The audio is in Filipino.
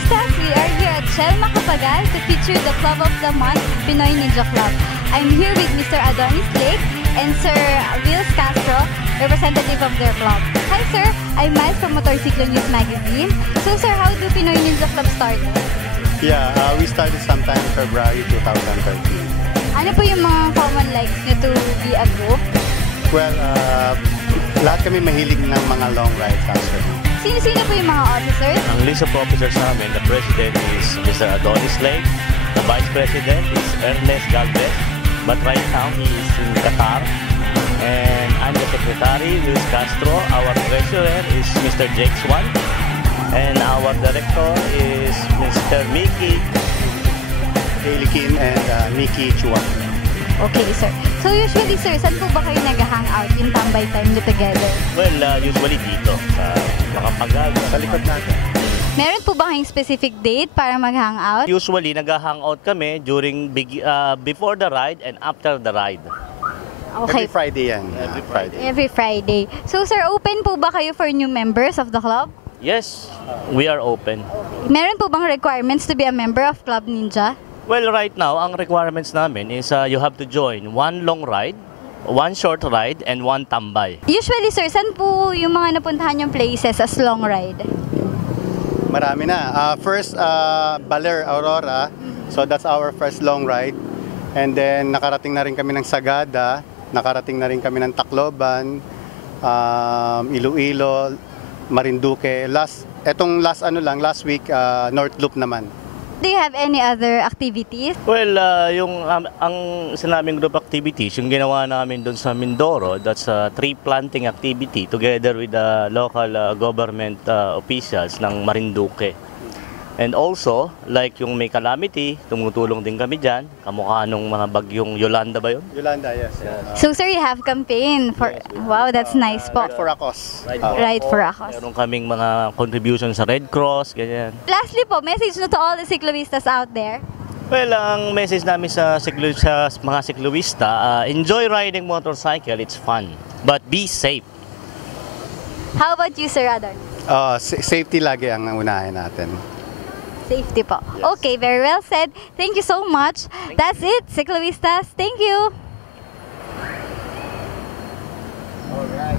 Ciclovistas, we are here at Shell Macapagal to feature the Club of the Month, Pinoy Ninja Club. I'm here with Mr. Adonis Lake and Sir Will Castro, representative of their club. Hi sir, I'm Miles from Motorcycle News Magazine. So sir, how do Pinoy Ninja Club start? Yeah, we started sometime February 2013. Ano po yung mga common likes nyo to be a group? Well, lahat kami mahilig ng mga long rides actually. Sino-sino po yung mga officers? Ang list of officers namin, the president is Mr. Adonis Lake, the vice president is Ernest Galvez, but right now he is in Qatar, and I'm the secretary, Luis Castro. Our treasurer is Mr. Jake Swan, and our director is Mr. Mickey Kaylikin and Nikki Chua. Okay sir. So usually sir, saan po ba kayo nag-hangout yung tambay time nyo together? Well, usually dito, sa Macapagal. Sa likod natin. Meron po ba kayong specific date para mag-hangout? Usually, nag-hangout kami during before the ride and after the ride. Okay. Every Friday yan. Every Friday. Every Friday. So sir, open po ba kayo for new members of the club? Yes, we are open. Meron po bang requirements to be a member of Club Ninja? Well, right now, ang requirements namin is you have to join one long ride, one short ride, and one tambay. Usually sir, saan po yung mga napuntahan yung places as long ride? Marami na. First, Baler, Aurora. So that's our first long ride. And then nakarating na rin kami ng Sagada, nakarating na rin kami ng Tacloban, Iloilo, Marinduque. Last week, North Loop naman. Do you have any other activities? Well, yung ang sinaming group activities, yung ginawa namin doon sa Mindoro, that's a tree planting activity together with the local government officials ng Marinduque. And also, like yung may calamity, tumutulong din kami dyan. Kamukha nung mga bagyong Yolanda ba yun? Yolanda, yes. So sir, you have campaign for... Wow, that's nice po. Ride for a cause. Ride for a cause. Meron kaming mga contribution sa Red Cross, ganyan. Lastly po, message no to all the cyclovistas out there. Well, ang message namin sa mga sikluwista, enjoy riding motorcycle, it's fun. But be safe. How about you, Sir Adon? Safety lagi ang unahin natin. Safety po. Yes. Okay, very well said. Thank you so much. That's it, cyclovistas. Thank you.